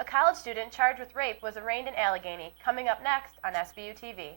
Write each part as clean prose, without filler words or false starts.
A college student charged with rape was arraigned in Allegheny, coming up next on Sbu TV.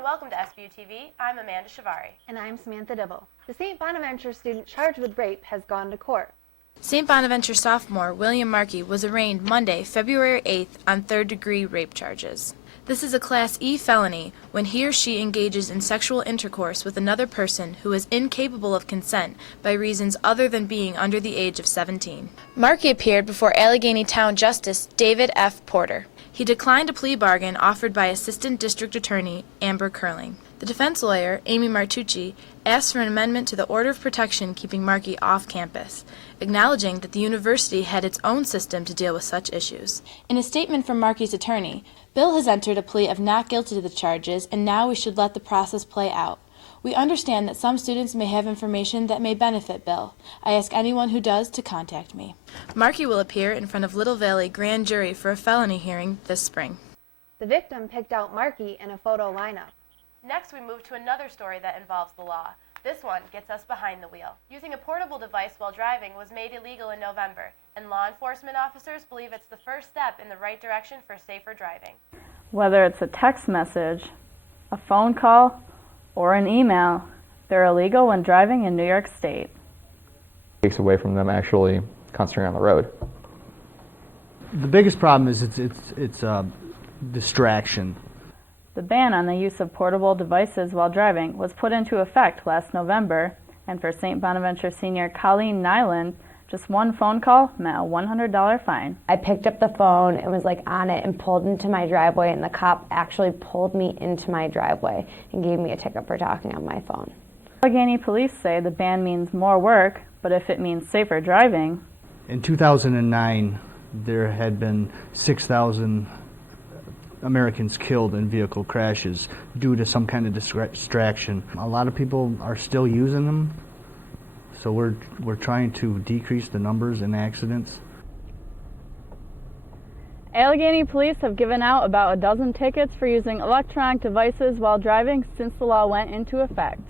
Welcome to Sbu TV. I'm Amanda Ciavarri. And I'm Samantha Dibble. The St. Bonaventure student charged with rape has gone to court. St. Bonaventure sophomore William Markey was arraigned Monday, February 8th on third-degree rape charges. This is a Class E felony when he or she engages in sexual intercourse with another person who is incapable of consent by reasons other than being under the age of 17. Markey appeared before Allegheny Town Justice David F. Porter. He declined a plea bargain offered by Assistant District Attorney Amber Curling. The defense lawyer, Amy Martoche, asked for an amendment to the order of protection keeping Markey off campus, acknowledging that the university had its own system to deal with such issues. In a statement from Markey's attorney, Bill has entered a plea of not guilty to the charges, and now we should let the process play out. We understand that some students may have information that may benefit Bill. I ask anyone who does to contact me. Markey will appear in front of Little Valley Grand Jury for a felony hearing this spring. The victim picked out Markey in a photo lineup. Next, we move to another story that involves the law. This one gets us behind the wheel. Using a portable device while driving was made illegal in November, and law enforcement officers believe it's the first step in the right direction for safer driving. Whether it's a text message, a phone call, or an email, they're illegal when driving in New York State. It takes away from them actually concentrating on the road. The biggest problem is it's a distraction. The ban on the use of portable devices while driving was put into effect last November, and for St. Bonaventure senior Colleen Niland, just one phone call meant a $100 fine. I picked up the phone and was on it and pulled into my driveway, and the cop actually pulled me into my driveway and gave me a ticket for talking on my phone. Allegheny police say the ban means more work, but if it means safer driving. In 2009, there had been 6,000 Americans killed in vehicle crashes due to some kind of distraction. A lot of people are still using them, so we're trying to decrease the numbers in accidents. Allegheny police have given out about a dozen tickets for using electronic devices while driving since the law went into effect.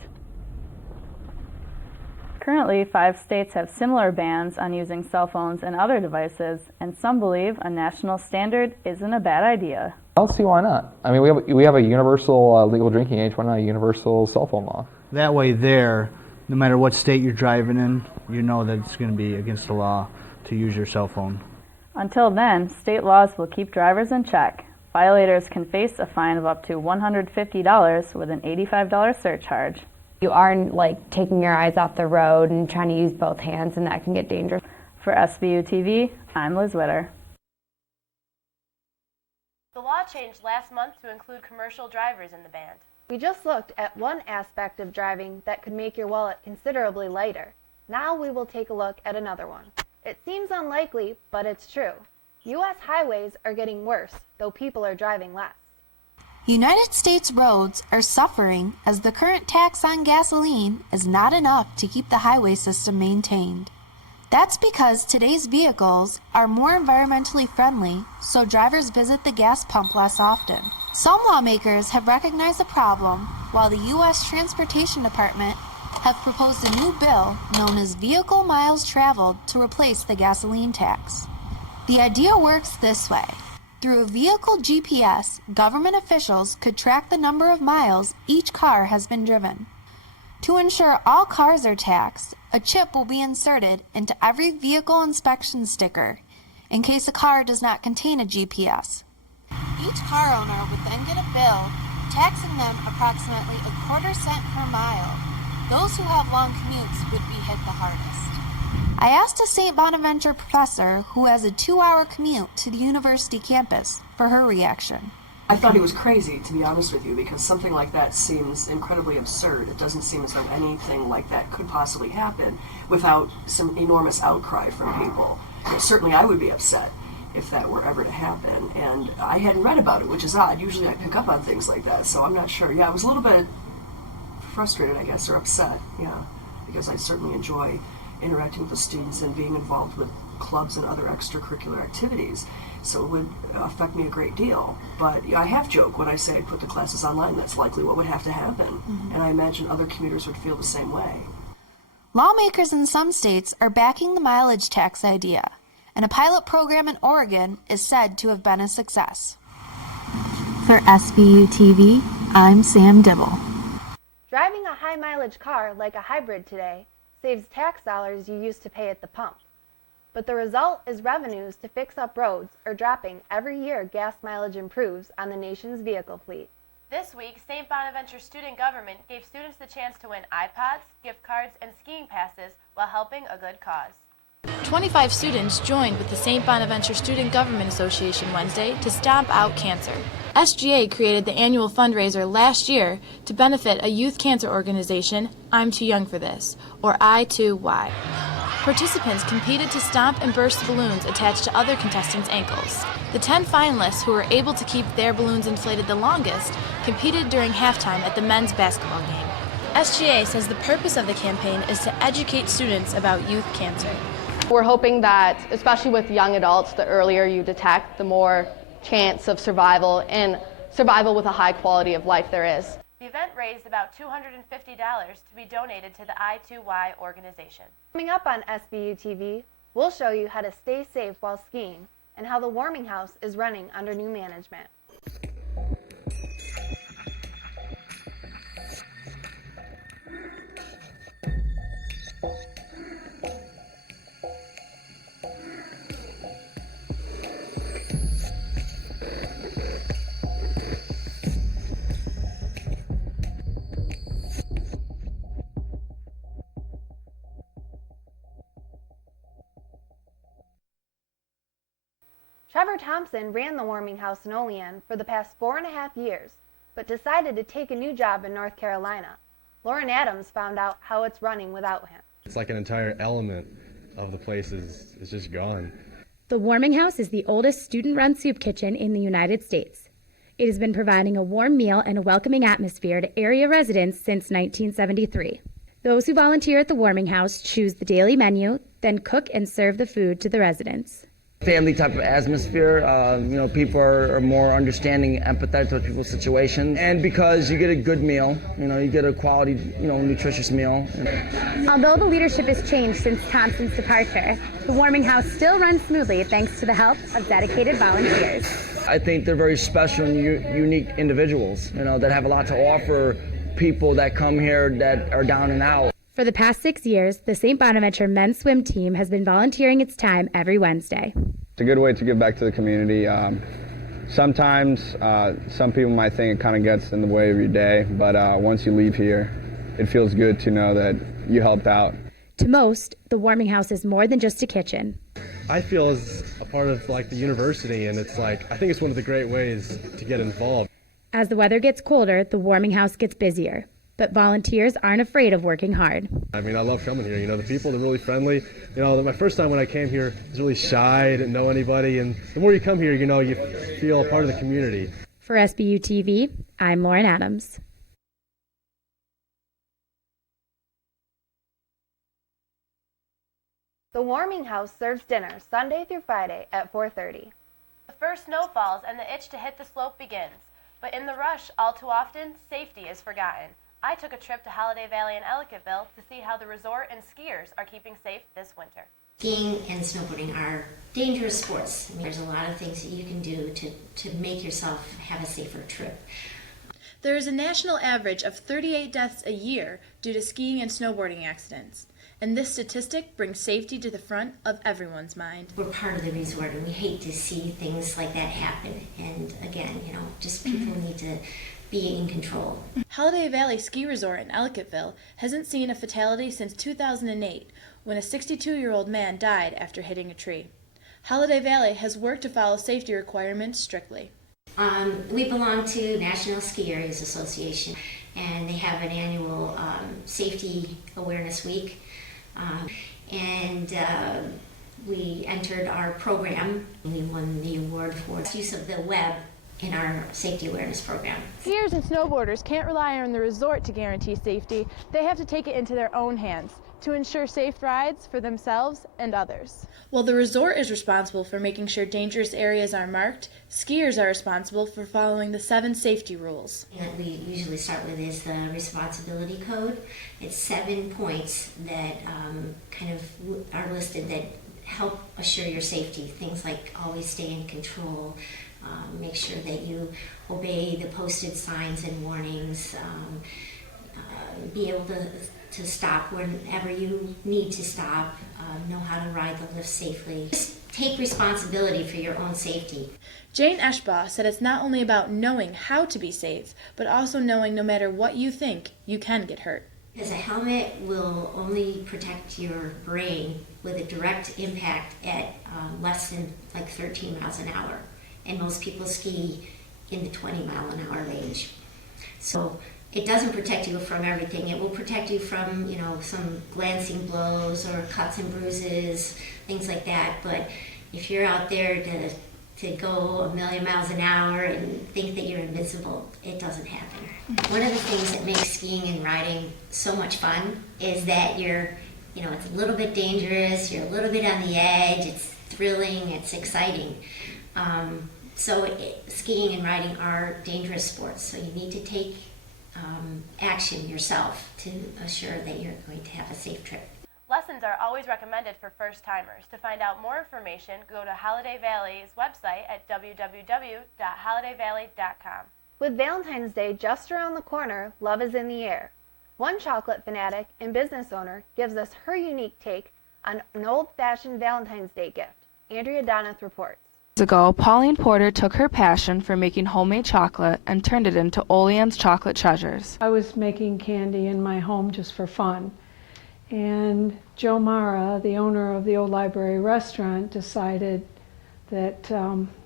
Currently, 5 states have similar bans on using cell phones and other devices, and some believe a national standard isn't a bad idea. I don't see why not. I mean, we have a universal legal drinking age. Why not a universal cell phone law? That way there, no matter what state you're driving in, you know that it's going to be against the law to use your cell phone. Until then, state laws will keep drivers in check. Violators can face a fine of up to $150 with an $85 surcharge. You are taking your eyes off the road and trying to use both hands, and that can get dangerous. For Sbu TV, I'm Liz Witter. The law changed last month to include commercial drivers in the ban. We just looked at one aspect of driving that could make your wallet considerably lighter. Now we will take a look at another one. It seems unlikely, but it's true. U.S. highways are getting worse, though people are driving less. United States roads are suffering as the current tax on gasoline is not enough to keep the highway system maintained. That's because today's vehicles are more environmentally friendly, so drivers visit the gas pump less often. Some lawmakers have recognized the problem, while the U.S. Transportation Department have proposed a new bill known as Vehicle Miles Traveled to replace the gasoline tax. The idea works this way. Through a vehicle GPS, government officials could track the number of miles each car has been driven. To ensure all cars are taxed, a chip will be inserted into every vehicle inspection sticker in case a car does not contain a GPS. Each car owner would then get a bill taxing them approximately ¼ cent per mile. Those who have long commutes would be hit the hardest. I asked a St. Bonaventure professor who has a 2-hour commute to the university campus for her reaction. I thought he was crazy, to be honest with you, because something like that seems incredibly absurd. It doesn't seem as though anything like that could possibly happen without some enormous outcry from people. Certainly I would be upset if that were ever to happen, and I hadn't read about it, which is odd. Usually I pick up on things like that, so I'm not sure. Yeah, I was a little bit frustrated, I guess, or upset, yeah, because I certainly enjoy interacting with the students and being involved with clubs and other extracurricular activities. So it would affect me a great deal. But I have joked when I say I put the classes online, that's likely what would have to happen. And I imagine other commuters would feel the same way. Lawmakers in some states are backing the mileage tax idea, and a pilot program in Oregon is said to have been a success. For Sbu TV, I'm Sam Dibble. Driving a high-mileage car like a hybrid today saves tax dollars you used to pay at the pump. But the result is revenues to fix up roads are dropping every year gas mileage improves on the nation's vehicle fleet. This week, St. Bonaventure Student Government gave students the chance to win iPods, gift cards, and skiing passes while helping a good cause. 25 students joined with the St. Bonaventure Student Government Association Wednesday to Stomp Out Cancer. SGA created the annual fundraiser last year to benefit a youth cancer organization, I'm Too Young for This, or I2Y. Participants competed to stomp and burst balloons attached to other contestants' ankles. The 10 finalists who were able to keep their balloons inflated the longest competed during halftime at the men's basketball game. SGA says the purpose of the campaign is to educate students about youth cancer. We're hoping that, especially with young adults, the earlier you detect, the more chance of survival and survival with a high quality of life there is. The event raised about $250 to be donated to the I2Y organization. Coming up on Sbu TV, we'll show you how to stay safe while skiing and how the warming house is running under new management. Trevor Thompson ran the warming house in Olean for the past 4.5 years, but decided to take a new job in North Carolina. Lauren Adams found out how it's running without him. It's like an entire element of the place is just gone. The warming house is the oldest student-run soup kitchen in the United States. It has been providing a warm meal and a welcoming atmosphere to area residents since 1973. Those who volunteer at the warming house choose the daily menu, then cook and serve the food to the residents. Family type of atmosphere, people are more understanding, empathetic to people's situation. And because you get a good meal, you get a quality, nutritious meal. Although the leadership has changed since Thompson's departure, the warming house still runs smoothly thanks to the help of dedicated volunteers. I think they're very special and unique individuals, that have a lot to offer people that come here that are down and out. For the past 6 years, the St. Bonaventure men's swim team has been volunteering its time every Wednesday. It's a good way to give back to the community. Sometimes some people might think it kind of gets in the way of your day, but once you leave here, it feels good to know that you helped out. To most, the warming house is more than just a kitchen. I feel as a part of the university, and I think it's one of the great ways to get involved. As the weather gets colder, the warming house gets busier. But volunteers aren't afraid of working hard. I love coming here. The people, they're really friendly. My first time when I came here, I was really shy, didn't know anybody. And the more you come here, you feel a part of the community. For Sbu TV, I'm Lauren Adams. The warming house serves dinner Sunday through Friday at 4:30. The first snow falls and the itch to hit the slope begins. But in the rush, all too often, safety is forgotten. I took a trip to Holiday Valley and Ellicottville to see how the resort and skiers are keeping safe this winter. Skiing and snowboarding are dangerous sports. There's a lot of things that you can do to make yourself have a safer trip. There is a national average of 38 deaths a year due to skiing and snowboarding accidents, and this statistic brings safety to the front of everyone's mind. We're part of the resort, and we hate to see things like that happen. And again, just people need to be in control. Holiday Valley Ski Resort in Ellicottville hasn't seen a fatality since 2008, when a 62-year-old man died after hitting a tree. Holiday Valley has worked to follow safety requirements strictly. We belong to National Ski Areas Association, and they have an annual Safety Awareness Week. We entered our program. We won the award for use of the web in our safety awareness program. Skiers and snowboarders can't rely on the resort to guarantee safety. They have to take it into their own hands to ensure safe rides for themselves and others. While the resort is responsible for making sure dangerous areas are marked, skiers are responsible for following the 7 safety rules. That we usually start with is the responsibility code. It's 7 points that kind of are listed that help assure your safety. Things like always stay in control, make sure that you obey the posted signs and warnings, be able to stop whenever you need to stop, know how to ride the lift safely. Just take responsibility for your own safety. Jane Eshbaugh said it's not only about knowing how to be safe, but also knowing no matter what you think, you can get hurt. Because a helmet will only protect your brain with a direct impact at less than like 13 miles an hour. And most people ski in the 20 mile an hour range. So it doesn't protect you from everything. It will protect you from, some glancing blows or cuts and bruises, things like that. But if you're out there to go a million miles an hour and think that you're invincible, it doesn't happen. One of the things that makes skiing and riding so much fun is that it's a little bit dangerous, you're a little bit on the edge, it's thrilling, it's exciting. Skiing and riding are dangerous sports, so you need to take action yourself to assure that you're going to have a safe trip. Lessons are always recommended for first-timers. To find out more information, go to Holiday Valley's website at www.holidayvalley.com. With Valentine's Day just around the corner, love is in the air. One chocolate fanatic and business owner gives us her unique take on an old-fashioned Valentine's Day gift. Andrea Doneth reports. Years ago, Pauline Porter took her passion for making homemade chocolate and turned it into Olean's Chocolate Treasures. I was making candy in my home just for fun. And Joe Mara, the owner of the Old Library Restaurant, decided that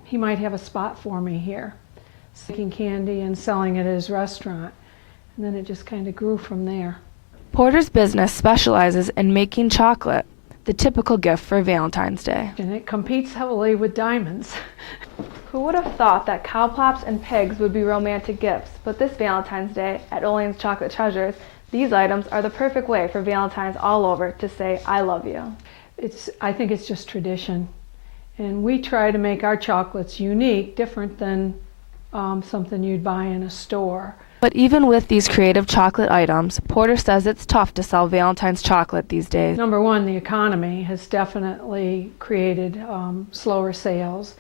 he might have a spot for me here, making candy and selling it at his restaurant. And then it just kind of grew from there. Porter's business specializes in making chocolate, the typical gift for Valentine's Day. And it competes heavily with diamonds. Who would have thought that cow plops and pigs would be romantic gifts? But this Valentine's Day at Olean's Chocolate Treasures, these items are the perfect way for Valentines all over to say, I love you. I think it's just tradition. And we try to make our chocolates unique, different than something you'd buy in a store. But even with these creative chocolate items, Porter says it's tough to sell Valentine's chocolate these days. Number one, the economy has definitely created slower sales.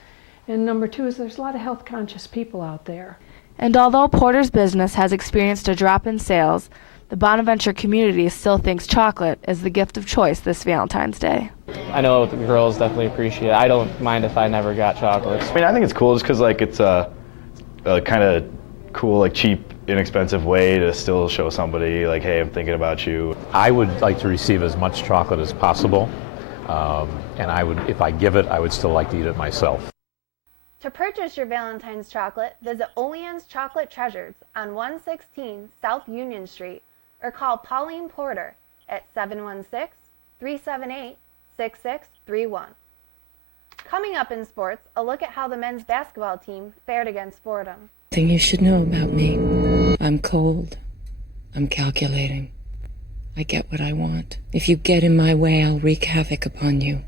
And number two is there's a lot of health-conscious people out there. And although Porter's business has experienced a drop in sales, the Bonaventure community still thinks chocolate is the gift of choice this Valentine's Day. I know the girls definitely appreciate it. I don't mind if I never got chocolates. I mean, I think it's cool just because it's a kind of cool, cheap, inexpensive way to still show somebody, hey, I'm thinking about you. I would like to receive as much chocolate as possible, and if I give it, I would still like to eat it myself. To purchase your Valentine's chocolate, visit Olean's Chocolate Treasures on 116 South Union Street or call Pauline Porter at 716-378-6631. Coming up in sports, a look at how the men's basketball team fared against Fordham. Thing you should know about me. I'm cold. I'm calculating. I get what I want. If you get in my way, I'll wreak havoc upon you.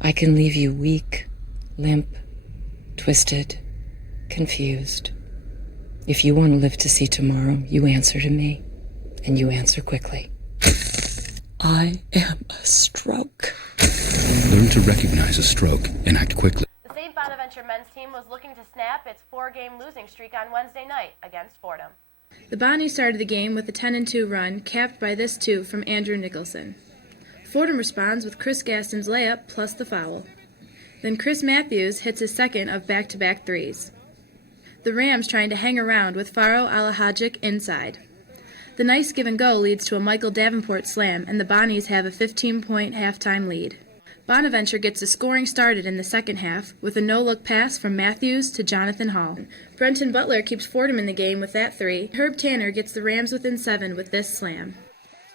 I can leave you weak, limp, twisted, confused. If you want to live to see tomorrow, you answer to me, and you answer quickly. I am a stroke. Learn to recognize a stroke and act quickly. The St. Bonaventure men's team was looking to snap its 4-game losing streak on Wednesday night against Fordham. The Bonnies started the game with a 10-2 run, capped by this 2 from Andrew Nicholson. Fordham responds with Chris Gaston's layup plus the foul. Then Chris Matthews hits his second of back-to-back threes. The Rams trying to hang around with Faro Alahajic inside. The nice give-and-go leads to a Michael Davenport slam, and the Bonnies have a 15-point halftime lead. Bonaventure gets the scoring started in the second half with a no-look pass from Matthews to Jonathan Hall. Brenton Butler keeps Fordham in the game with that 3. Herb Tanner gets the Rams within 7 with this slam.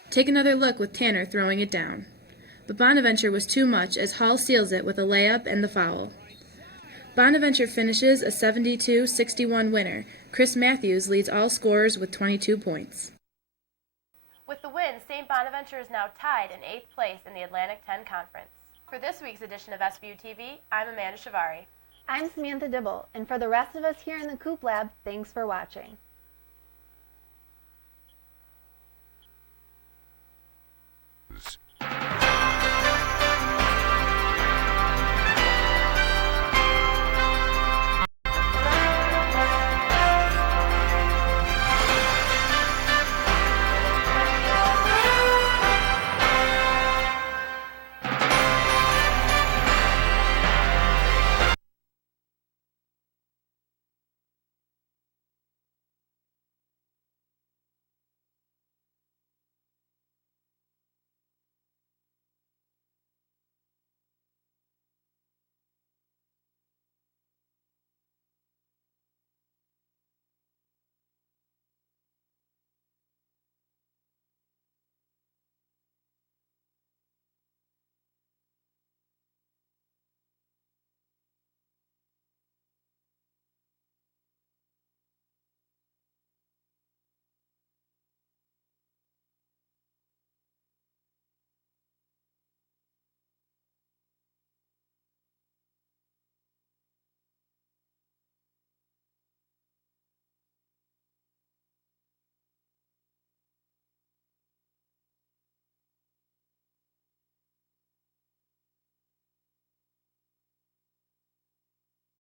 Take another look with Tanner throwing it down. But Bonaventure was too much as Hall seals it with a layup and the foul. Bonaventure finishes a 72-61 winner. Chris Matthews leads all scorers with 22 points. With the win, St. Bonaventure is now tied in 8th place in the Atlantic 10 Conference. For this week's edition of Sbu TV, I'm Amanda Ciavarri. I'm Samantha Dibble, and for the rest of us here in the Coop Lab, thanks for watching.